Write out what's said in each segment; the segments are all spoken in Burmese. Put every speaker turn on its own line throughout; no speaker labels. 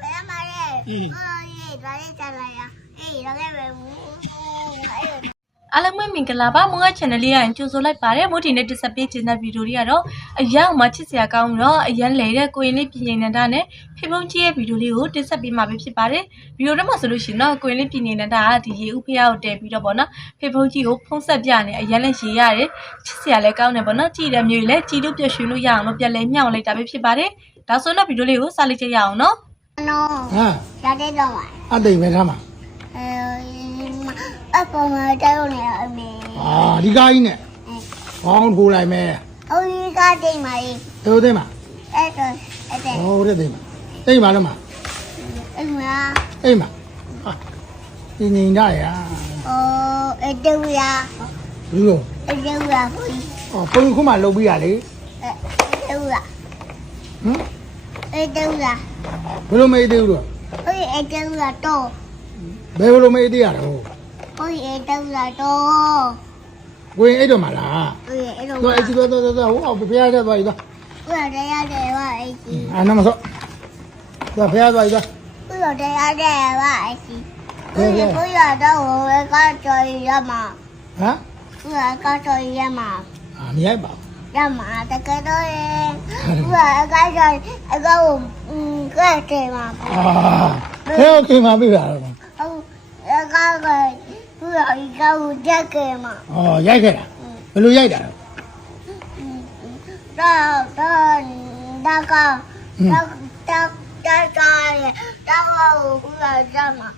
ဘယ်မှာလဲအော်ရေးဒါလေးချလာရအေးတော့လည်းပဲဘူးအဲ့
အားလုံးပဲမင်္ဂလာပါမွန်က channel လေးရရင်ကြိုဆိုလိုက်ပါတယ်မို့ဒီနေ့တက်ဆက်ပေးခြင်းတဲ့ဗီဒီယိုလေးကတော့အရောက်မှချစ်စရာကောင်းတော့အရန်လေတဲ့ကိုရင်လေးပြင်နေနေတာနဲ့ဖေဖုံးကြီးရဲ့ဗီဒီယိုလေးကိုတက်ဆက်ပေးမှာပဲဖြစ်ပါတယ်ဗီဒီယိုတော့မှဆိုလို့ရှိရင်တော့ကိုရင်လေးပြင်နေနေတာကဒီရေဥဖျားကိုတဲပြီးတော့ဗောနော်ဖေဖုံးကြီးကိုဖုံးဆက်ပြနေအရန်လည်းရေရတယ်ချစ်စရာလည်းကောင်းတယ်ဗောနော်ကြည်တဲ့မျိုးကြီးလည်းကြည်လို့ပြည့်ရွှင်လို့ရအောင်လို့ပြက်လဲမြောက်လိုက်တာပဲဖြစ်ပါတယ် ဒါဆိုတော့ဗီဒီယိုလေးကိုစလိုက်ကြရအောင်နော်
နော်
ဟမ်
ဒါတဲ့တော့ပါ
အတိတ်ပဲထားမှာ
အဲအပေါ်မှာတောင်းနေအမေ
အာဒီကားကြီးနဲ့ဘောင်းထိုးလိုက်မယ်
အုံးကတိတ်မာကြီး
တို့သိမှာ
အဲ့တော့အဲ့ဒါ
ဟိုတဲ့သိမှာသိမှာလို့မှာ
အဲ့မှာ
သိမှာဟာဒီငိန်ကြရအာ
အော်အဲ့တူရ
ဘူးလို့
အဲ့တူရဘူး
ဟောပုံခုမှလုတ်ပြီးရလေ
အဲ့တူရ
ဟမ်
အဲ့တူရ
ဘယ်လိုမေးသေးဘူးလို့
ဟိုအဲ့တူရတော့
ဘယ်လိုမေးသေးရတော့
ဟိုအဲ့တူရတော့
ကိုရင်အဲ့တော့မလား
ဟိုအဲ့တော့
တော့အဲ့ဒီတော့တော့တော့ဟိုအောက်ဖျားတဲ့သွားပြီတော့
ဟိုတရားတယ်ပါအဲ့ဒီ
အာနမဆောတော့ဖျားသွားပြီတော့
ဟိုတရားတယ်ပါအဲ့ဒီဟိုဟိုရတော့ဟိုကကြော်ရမှာ
ဟမ်
ဟိုကကြော်ရမှာ
အာမရိုက်ပါဘူး
ရမှာတကယ်တော့ဟိုကကြော်အကောอืมကဲတယ်မှာ
အာဟဲ့โอเคမှာပြီလားတော့
ဟုတ်အကောကဟိုအကောကြက်ကဲမှာ
ဩရိုက်ခဲ့တာဘယ်လိုရိုက်တာလဲ
တော့တော့ဒါကတော့တော့တော့တော့ဟိုကကြမှာ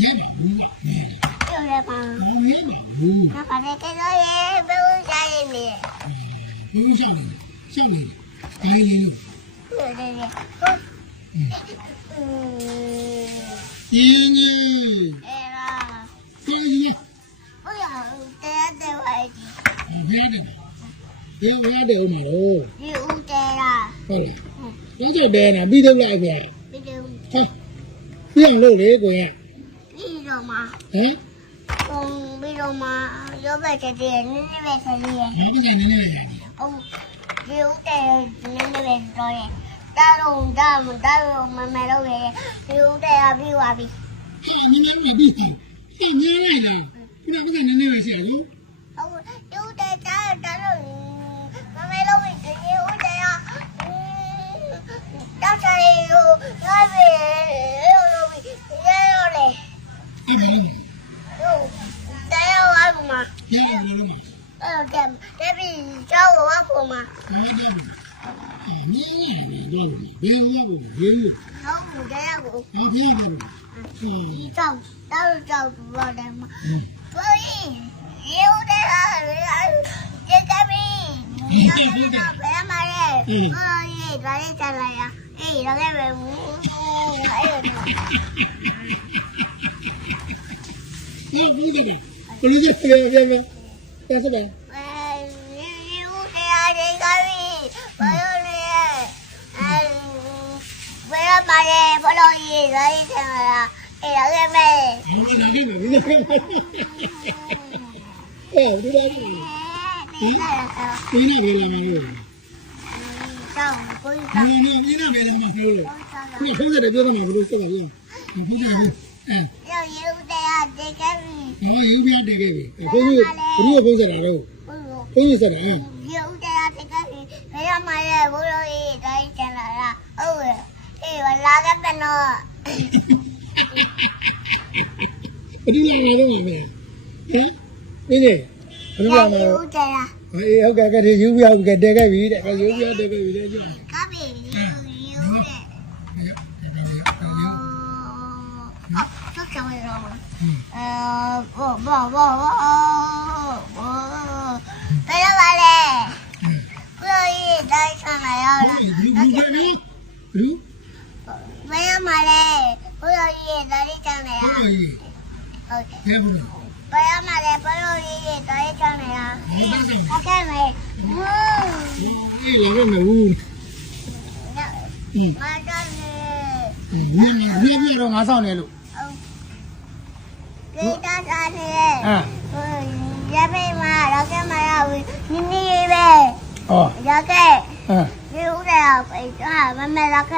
ရိုက်ပါဘူး
ပြော ရပါ
ဘူး။ဘာပါ
လဲကဲတော့ရေဘယ်လိုရှာရနေလဲ။
ဘယ်လိုရှာနေလဲ။ရှာနေလဲ။ဘယ်လိုလဲ။
ဟုတ်တယ်
လေ။အင်းင
ယ်။အဲ့
တော့ဘ
ယ်လိုလဲ။ဘယ်လိုတရား
တယ်ဝိုင်း။ဘယ်လိုလဲ။ဒီဘယ်တယ်ဦးမလို့။
ဒီဦးတယ်လား။
ဟုတ်လား။ဒီကျတယ်နာပြီးတော့လိုက်ပြ
န်။ပြီးတော့။
ဟာ။ပြန်လို့လေကိုရင်။
ပြီးတော့မှာ။
ဟမ်။
ကုန်ပြီး
တော့မှရောဘက်ချက်တွေန
ည်းနည်းပဲဆက်ရည်ရရောဘက်ချက်နည်းနည်းပဲရိုက်တယ်ဟုတ်ဒီဦး
တဲ့နည်းနည်းပဲတော့ရတာလုံးတာမတာလုံးမမလို့ရဒီ
ဦးတဲ့ကပြီးသွားပြီဟဲ့နည်းနည်းမပြီးဘူးဟဲ့နည်းလိုက်လားခုနကနည်းနည်းပဲ
ဆက်ရည်
ဟုတ်ဒီဦးတဲ့
တာတာလုံး
မမလို့ရဒီ
ဦးတဲ့ကတာချာရီ
ကိုရပြီရော
ပြီရရောလေအဲ့ဒီ င်း
找，到时找不到的吗？所以有的人这个比，那个不要买嘞，哎，咱这下来呀，哎，那个人物还有呢，
ဟေးဘူးတယ်ဘယ်လိုလဲပြန်ပြန်ပြန်ပြန်စပါ
哎，有的呀这个比，不要嘞，哎，不要买嘞，不容易，咱这下来呀，哎，那个没。
ဘာမှလာလိမ့်မယ်ဘူးဟဲ့ဒီတော့
哎，你看，
ဒီနေ့ပဲလာမယ်လို့
上回
ဒီ
上
နေ့ဒီနေ့ပဲလာမယ်လို့ခုဖုန်းဆက်တယ်ပြောတယ်ဘယ်လိုဆက်ပါလဲမဖုန်းဆ ရောင်ရု
ပ်တရားတကယ်ပြီ
ဟာရုပ်တရားတကယ်ပြီဘုန်းကြီးဘုန်းကြီးဖုန်းဆက်တာတော့ဘုန်းကြီးဆက်တာဟ
မ်ရုပ်တရားတကယ်ပြီဘယ်မှာလဲဘုလိုကြီးတိုင်းကျန်လာတာဟုတ်
တယ်အေးလာ
ကတဲ့နော်ဘ
ယ်လိုလဲတော့မင်းဟမ်နင်းနေဘယ်လိုလဲရု
ပ်တရား
အေးဟုတ်ကဲ့ကဲရုပ်တရားတကယ်ပြီတဲ့ရုပ်တရားတက
ယ်ပြီတဲ့ ဘောဘောဘောဘောဘယ်လိုပါလဲကိုကြီးတိုင်းဆန်လာရ
လားလူကလေးလူ
ဘယ်မှာလဲကိုကြီးတိုင်းဆန်လာရ
ဟုတ်
ကဲ့
ဘယ်
မှာလဲကိုကြီးတိုင်းဆ
န်လာရဟု
တ်ကဲ့မေဝူ
ဒီလည်းမဝူ
မတော်နေ
ဝူဝူပြီးတော့ငါဆောင်နေလို့
ဒေတာစားနေရဲ့
ဟ
မ်ရပေမှာရောက်ကမှာရောက်နိနိရေးပဲ
အော်
ရောက်က
ဟမ်
ဒီဦးတယ်အဲ့ဒါမမရောက်က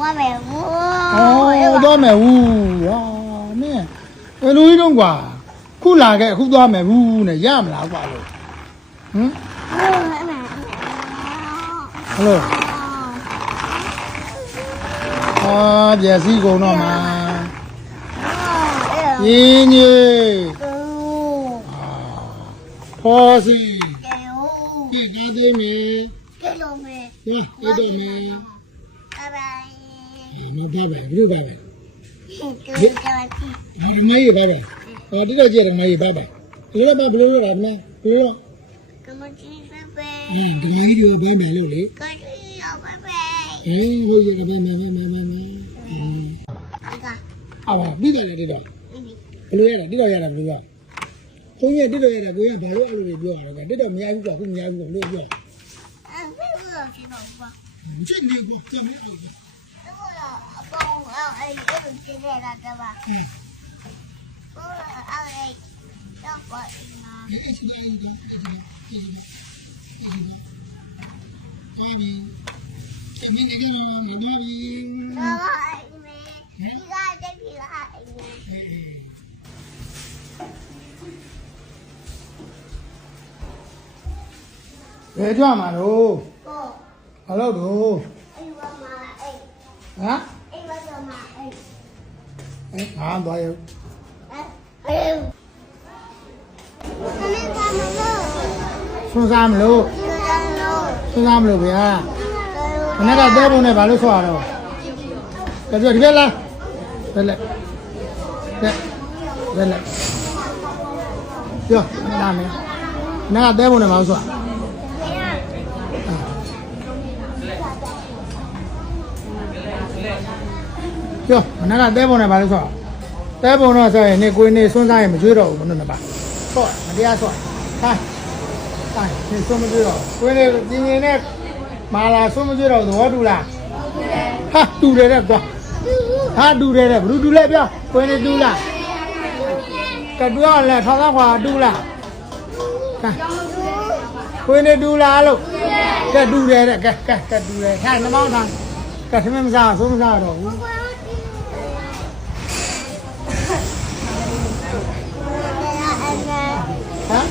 ဝမ်းမယ်ဝူ
အော်တော့မယ်ဝူဟာမင်းဘယ်လိုကြီးတော့ကွာခုလာခဲ့အခုသွားမယ်ဝူနဲ့ရမလားကွာလို့ဟမ်ဟယ်လိုအာပြည့်စည်ကုန်တော့မှာ 니니 깨우 포시 깨우 깨대미 깨로미 예 깨대미 바바이 너 바바이 그리고 바바이 그리고 바바이 바바이 아 뒤로 지어 마이 바바이 그래 봐 블루 라네 블루 그만치 바바이 예 그만이 줘 바바이 로래 그만치 바바이 예 이거 이거 바바이 바바이 바바이 아와 비가 내리다 ဘလို့ရတာတိတော့ရတာဘလို့ရခွင်းရတိတော့ရတာကိုရဘာလို့အဲ့လိုတွေပြောရတော့ကတိတော့မရဘူးကွာခုမရဘူးလို့ပြောအဲ့ဘယ်လိုဖြစ်
တော့ကွာ
ကျင်းနေကွာကျင်းနေလို့
အပေါင်းအဲ့အဲ့လိုဖြစ်နေတာကဘာဟုတ်အဲ့တော့ကွာဒီမှာ
အဲ့ဒီတိုင်းဒီတိုင်းဒီတိုင်းဘာဘီသမီးကလည်းနေ
ပါဘီဘာဘီဒီကတည်းက
ဘယ်ကြမှာတော့
ကို
ဘာလို့တော့
အဲ့ဝမအဲ့
ဟမ်
အဲ့ဝမအဲ့
အဲငါသွားရုံ
အဲ့သမီးကမလို့
ဆွန်းစားမလို့
ဒီကလို့
ဆွန်းစားမလို့ဗျာခဏကတဲပုံနဲ့ဘာလို့ဆွာတော့ကြည့်ဒီဘက်လားဘက်လက်ဘက်ဘက်လက်ပြောနားမယ်နားကတဲပုံနဲ့ဘာလို့ဆွာ ပြောနားကတဲပုံနဲ့ဘာလို့ဆွာတဲပုံတော့ဆိုရင်နေကိုင်းနေဆွန်းစားရင်မကျွေးတော့ဘူးမလို့နှစ်ပါဆော့မတရားဆော့ဟာတိုင်းဒီဆုံးမကြည့်တော့ကိုင်းနေပြင်းပြင်းနဲ့မာလာဆုံးမကြည့်တော့သဘောတူလားဟာတူတယ်တဲ့ကွာဟာတူတယ်တဲ့ဘလူတူလဲပြောကိုင်းနေတူလားကတူရလဲထောက်သားခွာတူလားဟာကိုင်းနေတူလားလို့ကတူတယ်တဲ့ကဲကဲကတူတယ်ထိုင်နှမောင်းထားကဲသမင်းမစားဆုံးမစားတော့ဘူး hả?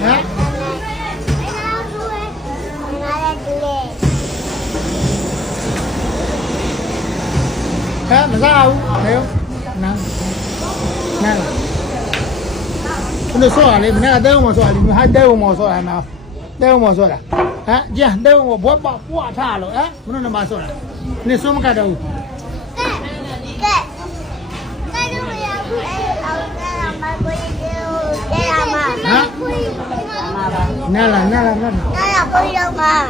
Hả? Hả? Nó ra không thấy không? Nào nào nó soi lên nó đeo mà soi lên hai đeo mà soi nào? Đeo mà soi là hả? Dạ đeo mà bóp bóp bóp thả rồi á nó nó mà soi là nó soi mà cái đầu. 那了那了那了。那有朋友吗？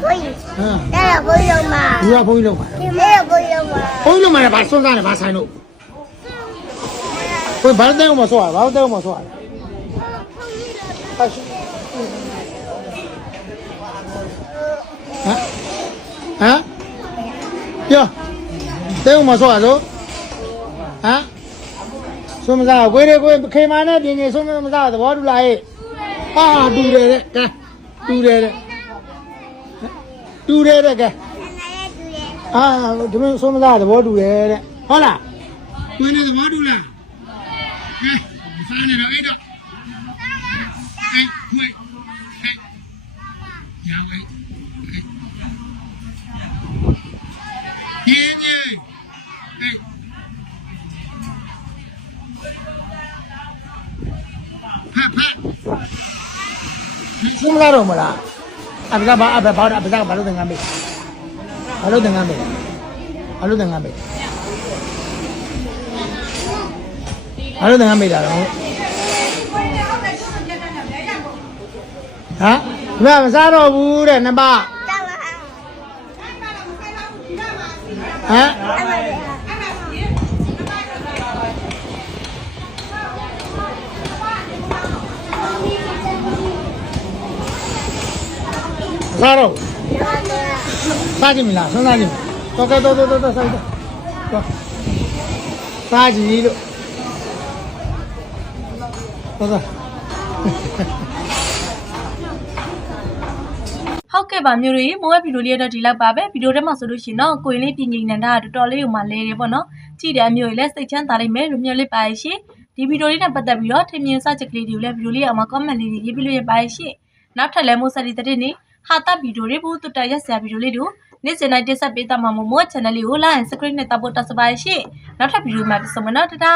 可以。嗯。那有朋友吗？不要朋友
吗？没有朋友
吗？朋
友们来
把送上来，把菜弄。
不，把那带我
们说完，把那带我们说完。啊？啊？哟，带我们说完走。啊？什么啥？贵的贵，可以买那点点，什么什么啥的，我都来。 အာတူတယ်တဲ့ကဲတူတယ်တဲ့တူတယ်တဲ့ကဲအာဒီမင်းဆုံးမလားသဘောတူတယ်တဲ့ဟုတ်လားမင်းလည်းသဘောတူလားဟဲ့ဖမ်းနေတော့အဲ့တော့ဟဲ့ဟဲ့ညာလိုက် ဆုံးမလာတော့မလားအပကဘာအပဘာအပကဘာလို့တင်ငါမေးဘာလို့တင်ငန်းပဲဘာလို့တင်ငန်းပဲဘာလို့တင်ငန်းပဲတာတော့ဟမ်ဒီမှာမစားတော့ဘူးတဲ့နှစ်ပါးဟမ် စားတော့ဘူးစားကြည့်မလားဆုံးစားကြည့်တော့တော့တော့တော့တော့စားကြည့်တော့စားကြည့်လို့သွားသွား
ဟုတ်ကဲ့ပါမျိုးတွေမိုးရဲ့ဗီဒီယိုလေးတော့ဒီလောက်ပါပဲဗီဒီယိုထဲမှာဆိုလို့ရှိရင်တော့ကိုရင်လေးပြင်ကြီးနန္ဒာကတော်တော်လေးကိုမှလဲတယ်ပေါ့နော်ကြည့်တယ်မျိုးတွေလည်းစိတ်ချမ်းသာလိမ့်မယ်လို့မျိုးလေးပါရရှင်ဒီဗီဒီယိုလေးနဲ့ပတ်သက်ပြီးတော့ထင်မြင်စချက်ကလေးတွေကိုလည်းဗီဒီယိုလေးအောက်မှာ comment လေးတွေရေးပြလို့ရပါရရှင်နောက်ထပ်လည်းမိုးဆက်ဒီတဲ့နေ့ ဟာတာဗီဒီယိုတွေဘူးတူတရက်ဆရာဗီဒီယိုလေးတို့နေ့စဉ်တိုင်းတင်ဆက်ပေးတတ်မှာမို့မိုး channel လေးကို like and subscribe နဲ့တပ်ဖို့တက်စပါရရှင်နောက်ထပ်ဗီဒီယိုမှာပြန်ဆုံမယ်နော်တဒါ